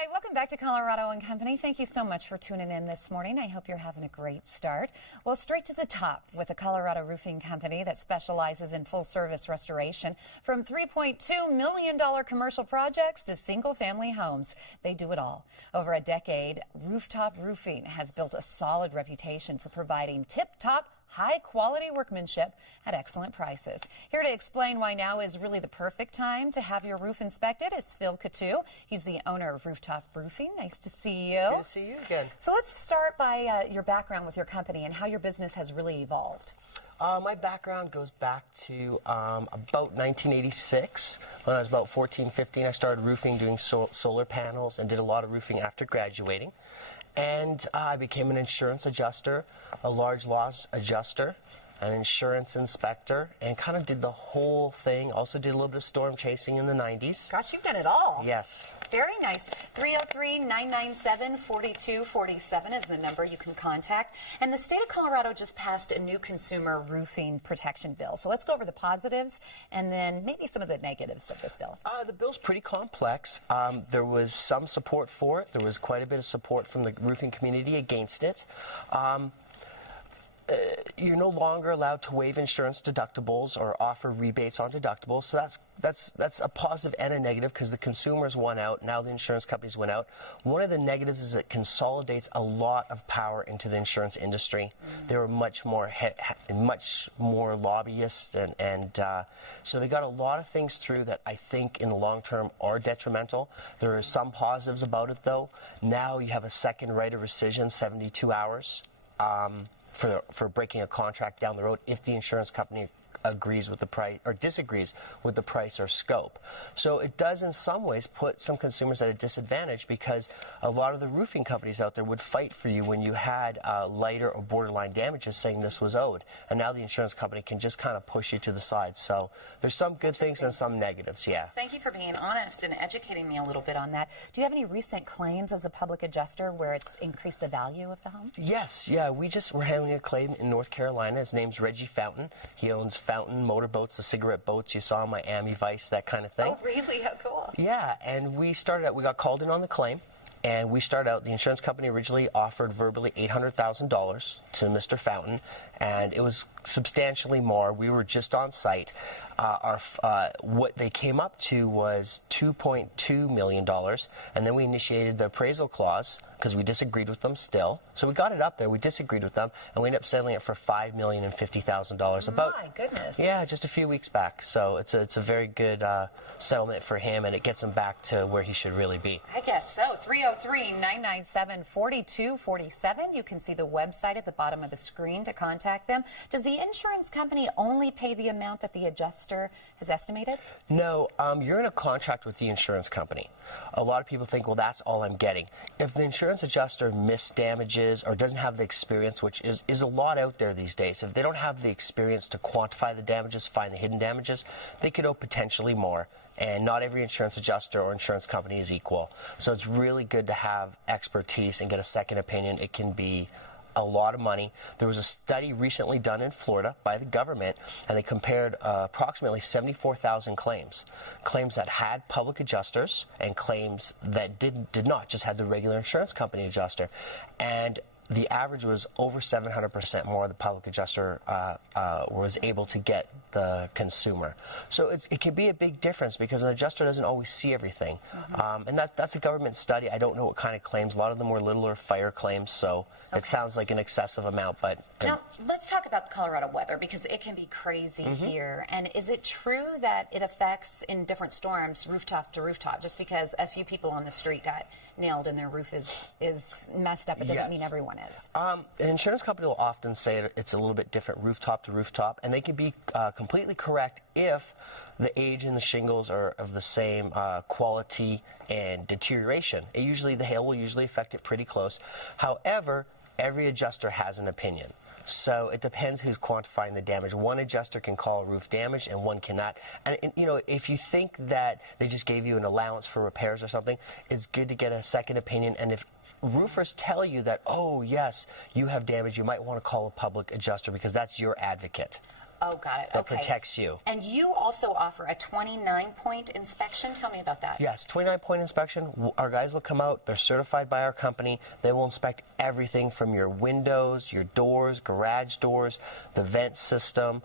Hi, welcome back to Colorado and Company. Thank you so much for tuning in this morning. I hope you're having a great start. Well, straight to the top with the Colorado Roofing Company that specializes in full-service restoration. From $3.2 million commercial projects to single-family homes, they do it all. Over a decade, RoofTop Roofing has built a solid reputation for providing tip-top, high-quality workmanship at excellent prices. Here to explain why now is really the perfect time to have your roof inspected is Phil Coutu. He's the owner of RoofTop Roofing. Nice to see you. Good to see you again. So let's start by your background with your company and how your business has really evolved. My background goes back to about 1986. When I was about 14, 15, I started roofing, doing solar panels, and did a lot of roofing after graduating. And I became an insurance adjuster, a large loss adjuster, an insurance inspector, and kind of did the whole thing. Also did a little bit of storm chasing in the 90s. Gosh, you've done it all. Yes. Very nice. 303-997-4247 is the number you can contact. And the state of Colorado just passed a new consumer roofing protection bill. So let's go over the positives and then maybe some of the negatives of this bill. The bill's pretty complex. There was some support for it. There was quite a bit of support from the roofing community against it. You're no longer allowed to waive insurance deductibles or offer rebates on deductibles, so that's a positive and a negative because the consumers won out, now the insurance companies went out. One of the negatives is it consolidates a lot of power into the insurance industry. There are much more lobbyists, and so they got a lot of things through that I think in the long term are detrimental. There are some positives about it though. Now you have a second right of rescission, 72 hours. For breaking a contract down the road if the insurance company agrees with the price or disagrees with the price or scope. So it does in some ways put some consumers at a disadvantage because a lot of the roofing companies out there would fight for you when you had lighter or borderline damages saying this was owed. And now the insurance company can just kind of push you to the side. So there's some good things and some negatives, yeah. Thank you for being honest and educating me a little bit on that. Do you have any recent claims as a public adjuster where it's increased the value of the home? Yes, yeah. We're handling a claim in North Carolina. His name's Reggie Fountain. He owns Fountain motorboats, the cigarette boats you saw in Miami Vice, that kind of thing. Oh, really? How cool. Yeah, and we got called in on the claim, and we started out, the insurance company originally offered verbally $800,000 to Mr. Fountain, and it was substantially more. We were just on site. What they came up to was $2.2 million, and then we initiated the appraisal clause because we disagreed with them still. So we got it up there, we disagreed with them, and we ended up settling it for $5,050,000. About, my goodness. Yeah, just a few weeks back. So it's a very good settlement for him, and it gets him back to where he should really be. I guess so. 303-997-4247. You can see the website at the bottom of the screen to contact them. Does the insurance company only pay the amount that the adjuster has estimated? No, you're in a contract with the insurance company. A lot of people think, well, that's all I'm getting. If the insurance adjuster missed damages or doesn't have the experience, which is a lot out there these days, if they don't have the experience to quantify the damages, find the hidden damages, they could owe potentially more. And not every insurance adjuster or insurance company is equal. So it's really good to have expertise and get a second opinion. It can be a lot of money. There was a study recently done in Florida by the government, and they compared approximately 74,000 claims that had public adjusters and claims that did not, just had the regular insurance company adjuster. And the average was over 700% more the public adjuster was able to get the consumer. So it can be a big difference because an adjuster doesn't always see everything. And that's a government study. I don't know what kind of claims. A lot of them were littler fire claims, so it sounds like an excessive amount. But now, let's talk about the Colorado weather because it can be crazy here. And is it true that it affects in different storms rooftop to rooftop? Just because a few people on the street got nailed and their roof is messed up, it doesn't mean everyone is. An insurance company will often say it's a little bit different rooftop to rooftop, and they can be completely correct if the age and the shingles are of the same quality and deterioration. The hail will usually affect it pretty close. However, every adjuster has an opinion. So it depends who's quantifying the damage. One adjuster can call a roof damage and one cannot. And you know, if you think that they just gave you an allowance for repairs or something, it's good to get a second opinion. And if roofers tell you that, oh yes, you have damage, you might want to call a public adjuster because that's your advocate. Oh, got it. That Okay. protects you. And you also offer a 29-point inspection. Tell me about that. Yes, 29-point inspection. Our guys will come out. They're certified by our company. They will inspect everything from your windows, your doors, garage doors, the vent system,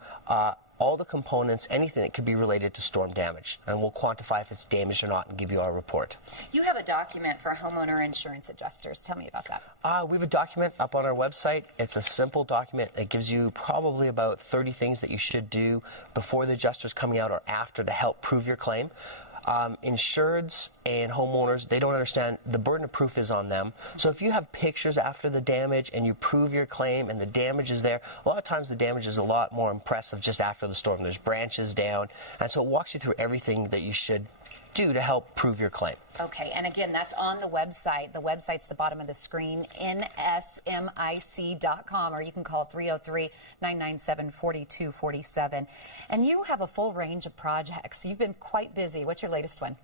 all the components, anything that could be related to storm damage. And we'll quantify if it's damaged or not and give you our report. You have a document for homeowner insurance adjusters. Tell me about that. We have a document up on our website. It's a simple document that gives you probably about 30 things that you should do before the adjuster's coming out or after to help prove your claim. Insureds and homeowners, they don't understand the burden of proof is on them. So if you have pictures after the damage and you prove your claim and the damage is there, a lot of times the damage is a lot more impressive just after the storm. There's branches down, and so it walks you through everything that you should do to help prove your claim. Okay, and again, that's on the website. The website's the bottom of the screen, nsmic.com, or you can call 303-997-4247. And you have a full range of projects. You've been quite busy. What's your latest one?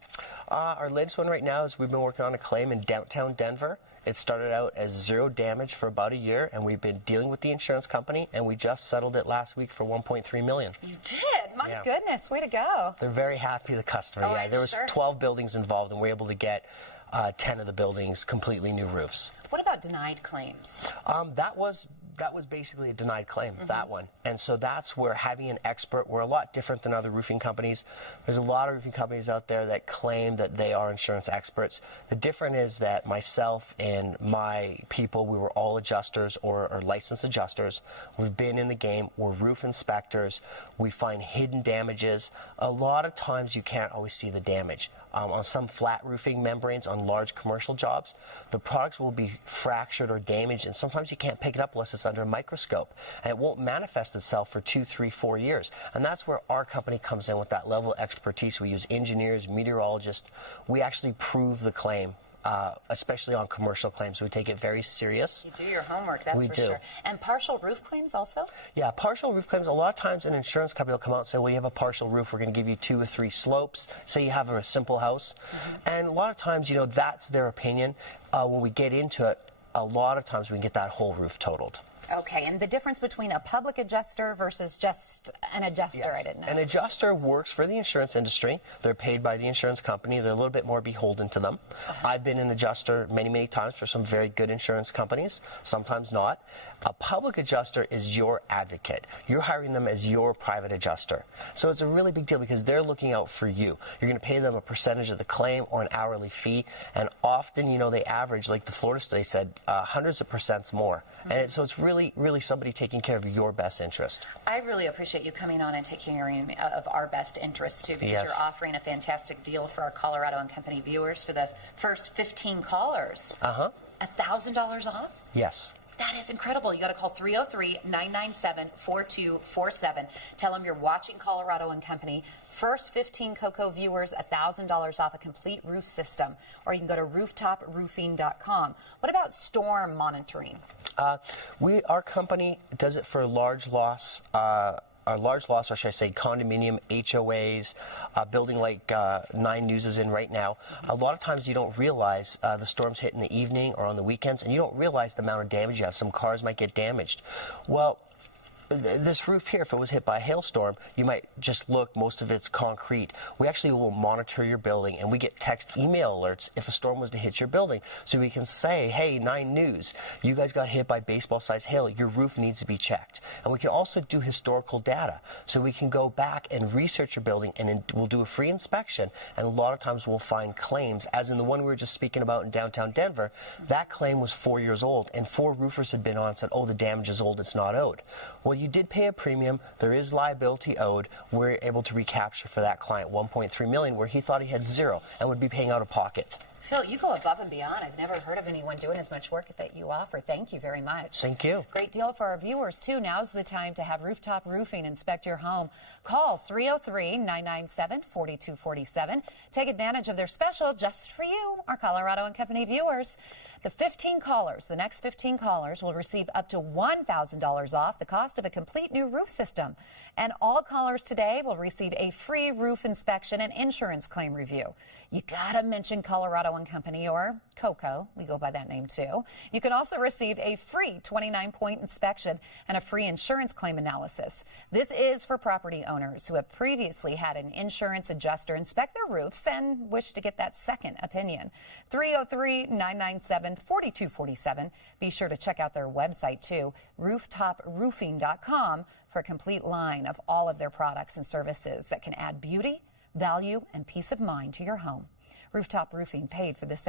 Our latest one right now is we've been working on a claim in downtown Denver. It started out as 0 damage for about a year, and we've been dealing with the insurance company, and we just settled it last week for $1.3 million. You did? My goodness, way to go. They're very happy, the customer. Oh, yeah, there was sure. 12 buildings involved, and we were able to get 10 of the buildings completely new roofs. What about denied claims? That was basically a denied claim, that one. And so that's where having an expert, we're a lot different than other roofing companies. There's a lot of roofing companies out there that claim that they are insurance experts. The difference is that myself and my people, we were all adjusters or licensed adjusters. We've been in the game. We're roof inspectors. We find hidden damages. A lot of times you can't always see the damage. On some flat roofing membranes on large commercial jobs, the products will be fractured or damaged, and sometimes you can't pick it up unless it's under a microscope, and it won't manifest itself for 2, 3, 4 years. And that's where our company comes in with that level of expertise. We use engineers, meteorologists. We actually prove the claim. Especially on commercial claims. We take it very serious. You do your homework, that's for do. sure. And partial roof claims also? Yeah, partial roof claims. A lot of times an insurance company will come out and say, well, you have a partial roof. We're going to give you 2 or 3 slopes. Say you have a simple house. And a lot of times, you know, that's their opinion. When we get into it, a lot of times we can get that whole roof totaled. Okay, and the difference between a public adjuster versus just an adjuster, Yes. I didn't know. An adjuster works for the insurance industry. They're paid by the insurance company. They're a little bit more beholden to them. I've been an adjuster many, many times for some very good insurance companies, sometimes not. A public adjuster is your advocate. You're hiring them as your private adjuster. So it's a really big deal because they're looking out for you. You're going to pay them a percentage of the claim or an hourly fee, and often, you know, they average, like the Florida study said, hundreds of percents more. And so it's really somebody taking care of your best interest. I really appreciate you coming on and taking care of our best interests, too, because Yes. you're offering a fantastic deal for our Colorado and Company viewers for the first 15 callers. $1,000 off? Yes. That is incredible. You got to call 303-997-4247. Tell them you're watching Colorado and Company. First 15 Coco viewers, $1,000 off a complete roof system. Or you can go to RoofTopRoofing.com. What about storm monitoring? Our company does it for large loss. Large loss, or should I say condominium, HOAs, building like 9 News is in right now. A lot of times you don't realize the storms hit in the evening or on the weekends, and you don't realize the amount of damage you have. Some cars might get damaged. Well, this roof here, if it was hit by a hailstorm, you might just look, most of it's concrete. We actually will monitor your building, and we get text email alerts if a storm was to hit your building. So we can say, hey, 9 News, you guys got hit by baseball-sized hail. Your roof needs to be checked. And we can also do historical data. So we can go back and research your building, and we'll do a free inspection. And a lot of times we'll find claims, as in the one we were just speaking about in downtown Denver. That claim was 4 years old, and 4 roofers had been on and said, oh, the damage is old, it's not owed. Well, you did pay a premium. There is liability owed. We're able to recapture for that client $1.3 million, where he thought he had 0 and would be paying out of pocket. Phil, you go above and beyond. I've never heard of anyone doing as much work that you offer. Thank you very much. Thank you. Great deal for our viewers, too. Now's the time to have RoofTop Roofing inspect your home. Call 303-997-4247. Take advantage of their special just for you, our Colorado and Company viewers. The next 15 callers will receive up to $1,000 off the cost of a complete new roof system. And all callers today will receive a free roof inspection and insurance claim review. You gotta mention Colorado Colorado and Company, or COCO. We go by that name too. You can also receive a free 29-point inspection and a free insurance claim analysis. This is for property owners who have previously had an insurance adjuster inspect their roofs and wish to get that second opinion. 303-997-4247. Be sure to check out their website too, rooftoproofing.com, for a complete line of all of their products and services that can add beauty, value, and peace of mind to your home. Rooftop Roofing paid for this